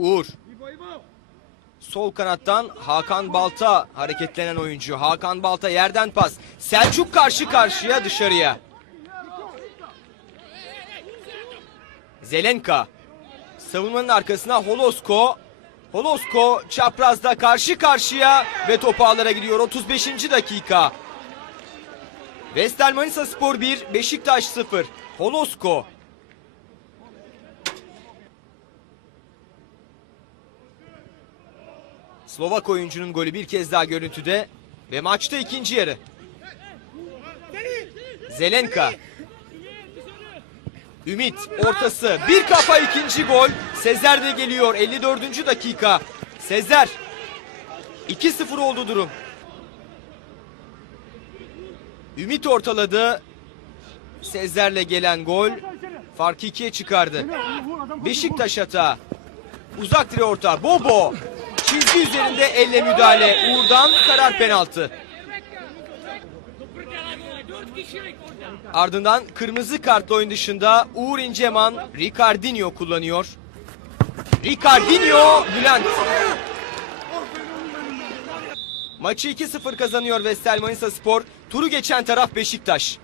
Uğur. Sol kanattan Hakan Balta hareketlenen oyuncu. Hakan Balta yerden pas. Selçuk karşı karşıya dışarıya. Zelenka. Savunmanın arkasına Holosko. Holosko çaprazda karşı karşıya ve topu ağlara gidiyor 35. dakika. Vestel Manisa Spor 1, Beşiktaş 0. Holosko. Slovak oyuncunun golü bir kez daha görüntüde ve maçta ikinci yarı. Zelenka. Ümit ortası bir kafa ikinci gol. Sezer de geliyor 54. dakika. Sezer 2-0 oldu durum. Ümit ortaladı. Sezer'le gelen gol farkı ikiye çıkardı. Beşiktaş hata. Uzak dire orta. Bobo. Çizgi üzerinde elle müdahale. Uğur'dan karar penaltı. Ardından kırmızı kartla oyun dışında Uğur İnceman Ricardinho kullanıyor. Ricardinho Bülent. Maçı 2-0 kazanıyor Vestel Manisa Spor. Turu geçen taraf Beşiktaş.